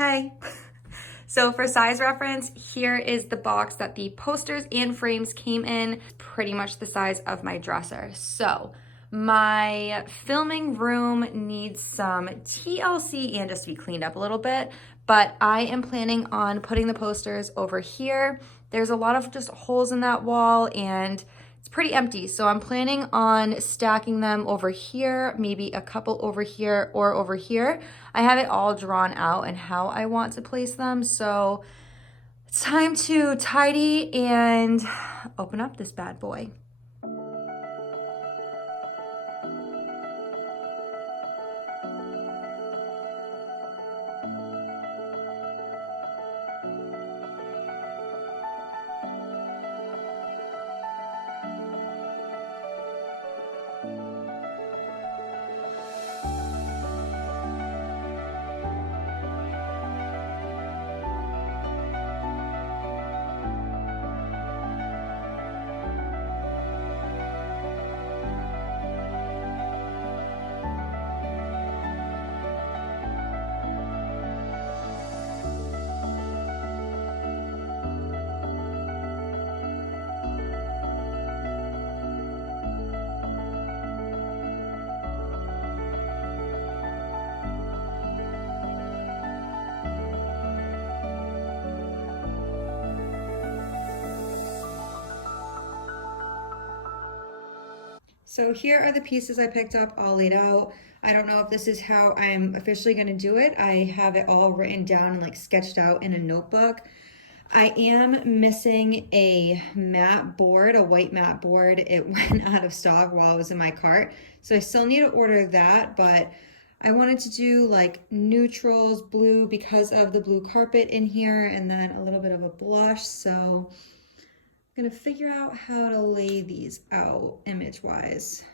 Hey. So for size reference, here is the box that the posters and frames came in, pretty much the size of my dresser. So my filming room needs some TLC and just to be cleaned up a little bit, but I am planning on putting the posters over here. There's a lot of just holes in that wall and it's pretty empty. So I'm planning on stacking them over here, maybe a couple over here or over here. I have it all drawn out and how I want to place them. So it's time to tidy and open up this bad boy. So here are the pieces I picked up all laid out. I don't know if this is how I'm officially going to do it. I have it all written down and like sketched out in a notebook. I am missing a matte board, a white matte board. It went out of stock while I was in my cart. So I still need to order that, but I wanted to do like neutrals, blue because of the blue carpet in here, and then a little bit of a blush. So I'm gonna figure out how to lay these out image-wise.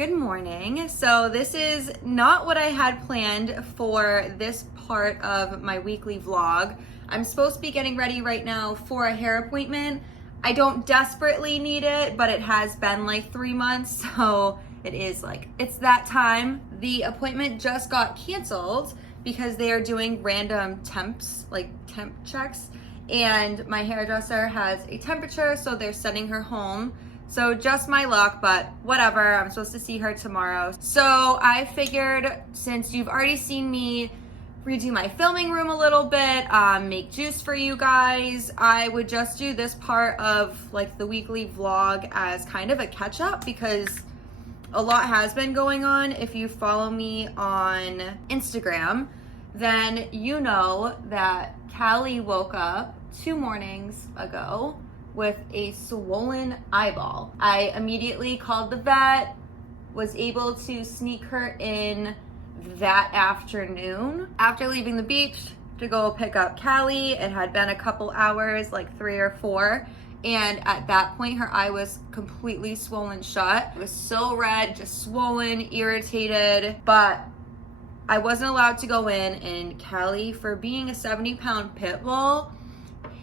Good morning. So this is not what I had planned for this part of my weekly vlog. I'm supposed to be getting ready right now for a hair appointment. I don't desperately need it, but it has been like 3 months, so it is like, it's that time. The appointment just got canceled because they are doing random temps, like temp checks, and my hairdresser has a temperature, so they're sending her home. So just my luck, but whatever, I'm supposed to see her tomorrow. So I figured, since you've already seen me redo my filming room a little bit, make juice for you guys, I would just do this part of like the weekly vlog as kind of a catch up because a lot has been going on. If you follow me on Instagram, then you know that Callie woke up 2 mornings ago with a swollen eyeball. I immediately called the vet, was able to sneak her in that afternoon. After leaving the beach to go pick up Callie, it had been a couple hours, like 3 or 4, and at that point her eye was completely swollen shut. It was so red, just swollen, irritated, but I wasn't allowed to go in, and Callie, for being a 70-pound pit bull,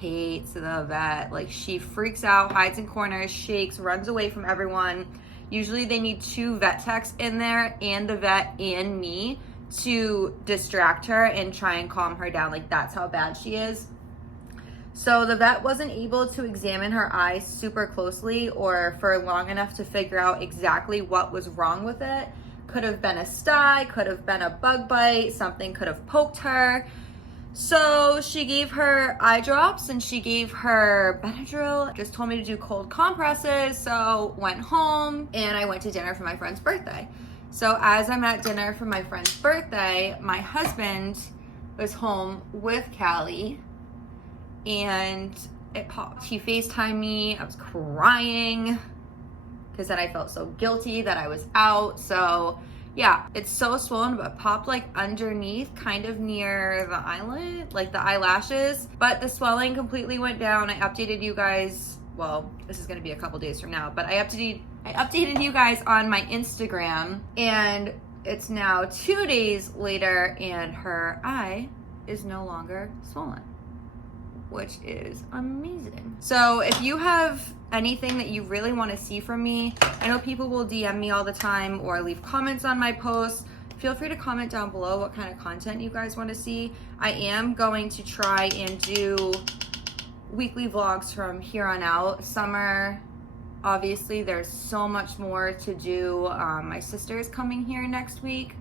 hates the vet. Like, she freaks out, hides in corners, shakes, runs away from everyone. Usually they need 2 vet techs in there and the vet and me to distract her and try and calm her down. Like, that's how bad she is. So the vet wasn't able to examine her eye super closely or for long enough to figure out exactly what was wrong with it. Could have been a sty, could have been a bug bite, something could have poked her. So she gave her eye drops and she gave her Benadryl, just told me to do cold compresses. So went home and I went to dinner for my friend's birthday. So as I'm at dinner for my friend's birthday, my husband was home with Callie and it popped. He FaceTimed me, I was crying because then I felt so guilty that I was out. So yeah, it's so swollen, but popped like underneath, kind of near the eyelid, like the eyelashes. But the swelling completely went down. I updated you guys, well, this is gonna be a couple days from now, but I updated you guys on my Instagram, and it's now 2 days later, and her eye is no longer swollen, which is amazing. So if you have anything that you really want to see from me, I know people will DM me all the time or leave comments on my posts. Feel free to comment down below what kind of content you guys want to see. I am going to try and do weekly vlogs from here on out. Summer, obviously there's so much more to do. My sister is coming here next week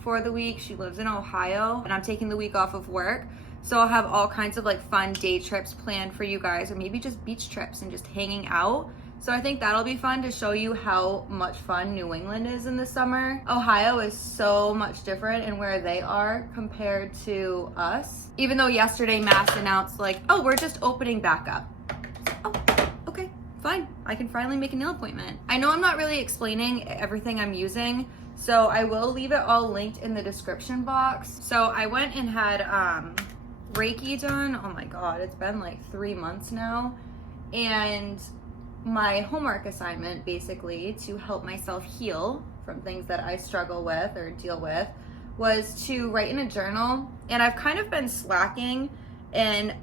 for the week. She lives in Ohio and I'm taking the week off of work. So I'll have all kinds of like fun day trips planned for you guys, or maybe just beach trips and just hanging out. So I think that'll be fun to show you how much fun New England is in the summer. Ohio is so much different in where they are compared to us. Even though yesterday Mass announced like, oh, we're just opening back up. Oh, okay, fine. I can finally make a nail appointment. I know I'm not really explaining everything I'm using, so I will leave it all linked in the description box. So I went and had Reiki done. Oh my god, it's been like 3 months now, and my homework assignment basically to help myself heal from things that I struggle with or deal with was to write in a journal. And I've kind of been slacking, and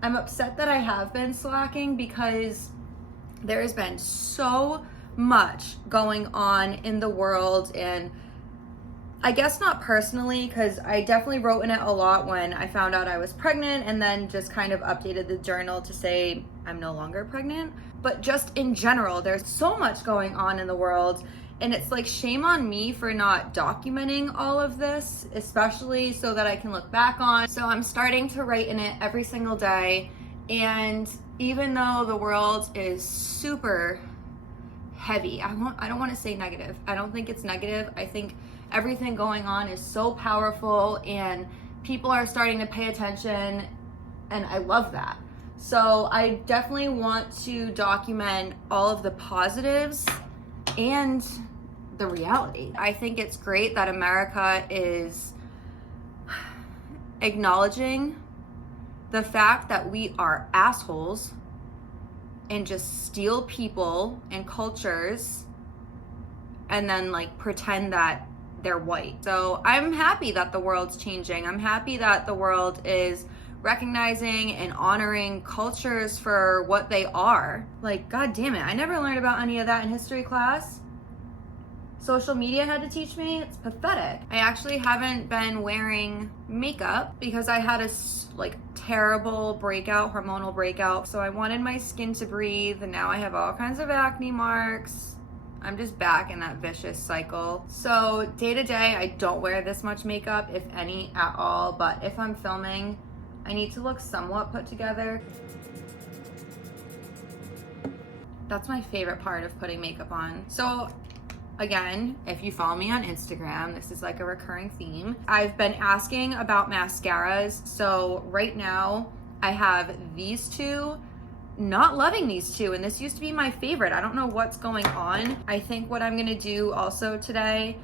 I'm upset that I have been slacking because there has been so much going on in the world, and I guess not personally, because I definitely wrote in it a lot when I found out I was pregnant, and then just kind of updated the journal to say I'm no longer pregnant. But just in general, there's so much going on in the world, and it's like shame on me for not documenting all of this, especially so that I can look back on. So I'm starting to write in it every single day, and even though the world is super heavy, I don't want to say negative. I don't think it's negative. I think everything going on is so powerful and people are starting to pay attention, and I love that. So I definitely want to document all of the positives and the reality. I think it's great that America is acknowledging the fact that we are assholes and just steal people and cultures and then like pretend that they're white. So I'm happy that the world's changing. I'm happy that the world is recognizing and honoring cultures for what they are. Like, god damn it, I never learned about any of that in history class. Social media had to teach me. It's pathetic. I actually haven't been wearing makeup because I had a like terrible breakout, hormonal breakout. So I wanted my skin to breathe, and now I have all kinds of acne marks. I'm just back in that vicious cycle. So day to day, I don't wear this much makeup, if any at all, but if I'm filming, I need to look somewhat put together. That's my favorite part of putting makeup on. So again, if you follow me on Instagram, this is like a recurring theme. I've been asking about mascaras. So right now I have these two, not loving these two, and this used to be my favorite. I don't know what's going on. I think what I'm gonna do also today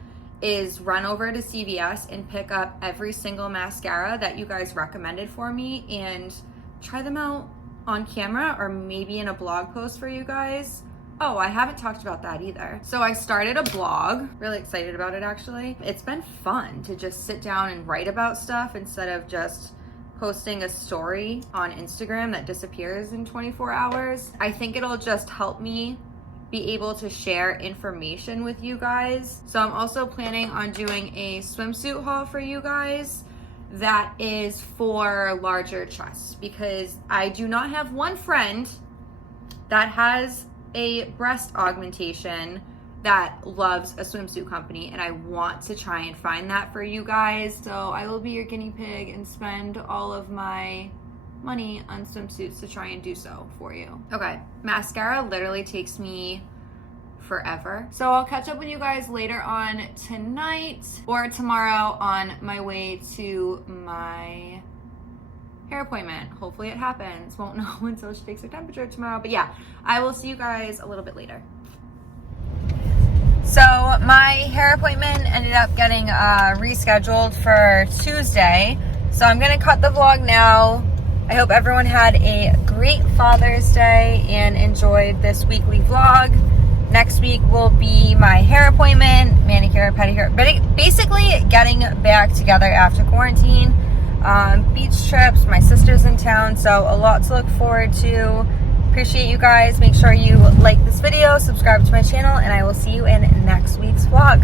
is run over to CVS and pick up every single mascara that you guys recommended for me and try them out on camera, or maybe in a blog post for you guys. Oh, I haven't talked about that either. So I started a blog, really excited about it actually. It's been fun to just sit down and write about stuff instead of just posting a story on Instagram that disappears in 24 hours. I think it'll just help me be able to share information with you guys. So I'm also planning on doing a swimsuit haul for you guys that is for larger chests, because I do not have one friend that has a breast augmentation that loves a swimsuit company, and I want to try and find that for you guys. So I will be your guinea pig and spend all of my money on swimsuits to try and do so for you. Okay, mascara literally takes me forever. So I'll catch up with you guys later on tonight or tomorrow on my way to my hair appointment. Hopefully it happens. Won't know until she takes her temperature tomorrow. But yeah, I will see you guys a little bit later. So my hair appointment ended up getting rescheduled for Tuesday. So I'm gonna cut the vlog now. I hope everyone had a great Father's Day and enjoyed this weekly vlog. Next week will be my hair appointment, manicure, pedicure, but basically getting back together after quarantine. Beach trips, my sister's in town, so a lot to look forward to. Appreciate you guys. Make sure you like this video, subscribe to my channel, and I will see you in next week's vlog.